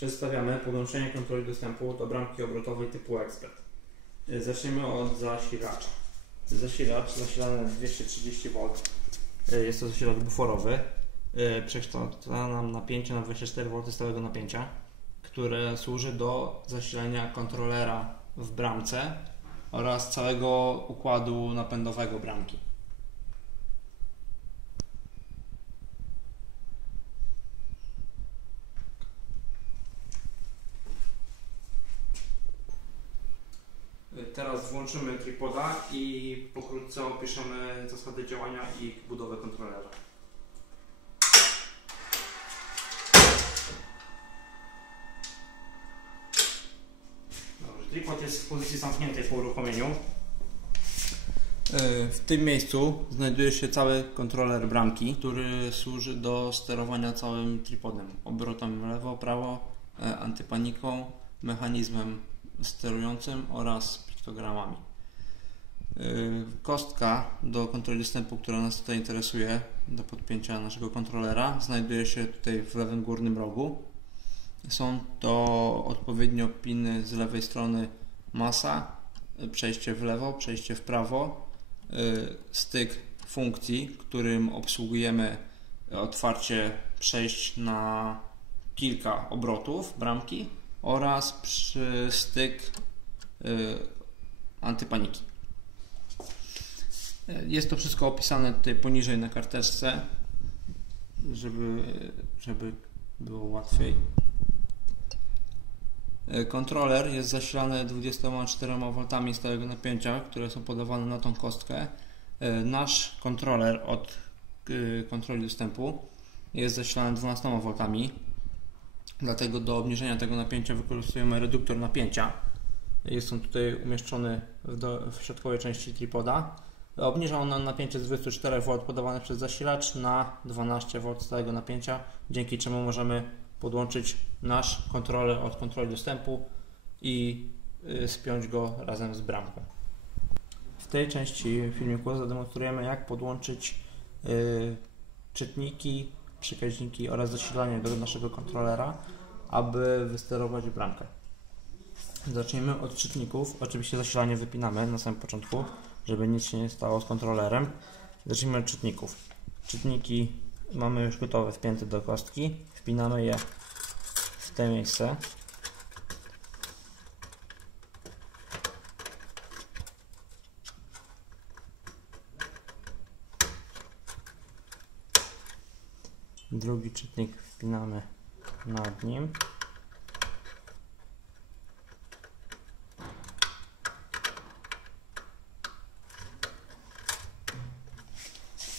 przedstawiamy podłączenie kontroli dostępu do bramki obrotowej typu Expert. Y, Zaczniemy od zasilacza. Zasilacz zasilany na 230V. Y, Jest to zasilacz buforowy. Y, Przekształca nam napięcie na 24V stałego napięcia, które służy do zasilania kontrolera w bramce oraz całego układu napędowego bramki. Teraz włączymy tripoda i pokrótce opiszemy zasady działania i budowę kontrolera. Dobrze, tripod jest w pozycji zamkniętej po uruchomieniu. W tym miejscu znajduje się cały kontroler bramki, który służy do sterowania całym tripodem. Obrotem lewo, prawo, e, antypaniką, mechanizmem sterującym oraz Yy, Kostka do kontroli dostępu, która nas tutaj interesuje, do podpięcia naszego kontrolera, znajduje się tutaj w lewym górnym rogu. Są to odpowiednio piny z lewej strony masa, przejście w lewo, przejście w prawo, yy, styk funkcji, którym obsługujemy otwarcie przejść na kilka obrotów bramki oraz przystyk y, antypaniki. Y, Jest to wszystko opisane tutaj poniżej na karteczce, żeby, żeby było łatwiej. Y, Kontroler jest zasilany 24V stałego napięcia, które są podawane na tą kostkę. Y, Nasz kontroler od kontroli dostępu jest zasilany 12V. Dlatego do obniżenia tego napięcia wykorzystujemy reduktor napięcia. Jest on tutaj umieszczony w, do, w środkowej części tripoda. Obniża on napięcie z 24V podawane przez zasilacz na 12V stałego napięcia, dzięki czemu możemy podłączyć nasz kontroler od kontroli dostępu i y, spiąć go razem z bramką. W tej części filmiku zademonstrujemy jak podłączyć y, czytniki, przekaźniki oraz zasilanie do naszego kontrolera, aby wysterować bramkę. Zaczniemy od czytników. Oczywiście zasilanie wypinamy na samym początku, żeby nic się nie stało z kontrolerem. Zacznijmy od czytników. Czytniki mamy już gotowe, wpięte do kostki. Wpinamy je w te miejsce. Drugi czytnik wpinamy nad nim.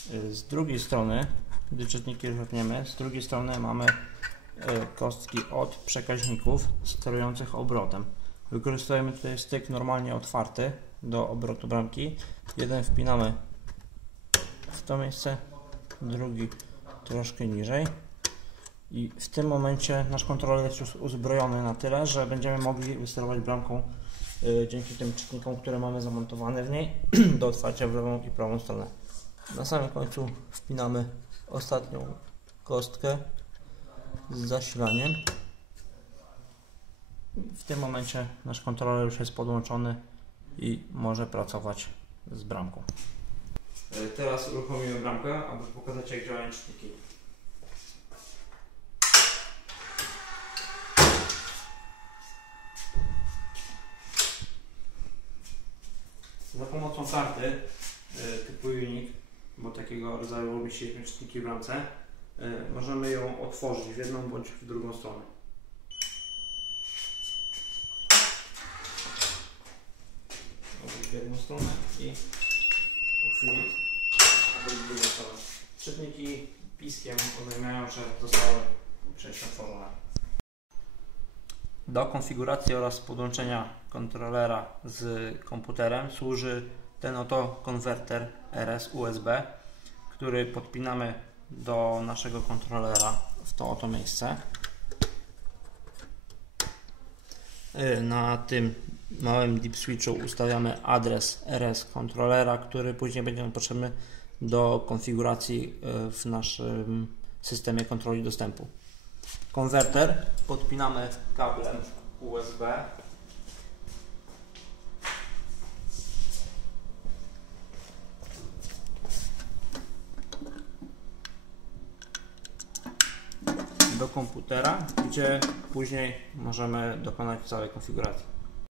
Z drugiej strony, gdy czytniki rozepniemy, z drugiej strony mamy e, kostki od przekaźników sterujących obrotem. Wykorzystujemy tutaj styk normalnie otwarty do obrotu bramki. Jeden wpinamy w to miejsce, drugi troszkę niżej. I w tym momencie nasz kontroler jest już uzbrojony na tyle, że będziemy mogli wysterować bramką y, dzięki tym czytnikom, które mamy zamontowane w niej do otwarcia w lewą i prawą stronę. Na samym końcu wpinamy ostatnią kostkę z zasilaniem. W tym momencie nasz kontroler już jest podłączony i może pracować z bramką. Teraz uruchomimy bramkę, aby pokazać jak działają czytniki. Za pomocą karty y, typu bo takiego rodzaju umieściliśmy czytniki w bramce, y, możemy ją otworzyć w jedną bądź w drugą stronę. W jedną stronę i po chwili w drugą stronę. Czytniki piskiem oznajmiają, że zostały przetworzone. Do konfiguracji oraz podłączenia kontrolera z komputerem służy ten oto konwerter RS USB, który podpinamy do naszego kontrolera w to oto miejsce. Y, Na tym małym deep switchu ustawiamy adres RS kontrolera, który później będzie nam potrzebny do konfiguracji y, w naszym systemie kontroli dostępu. konwerter podpinamy kablem USB. Do komputera, gdzie później możemy dokonać całej konfiguracji.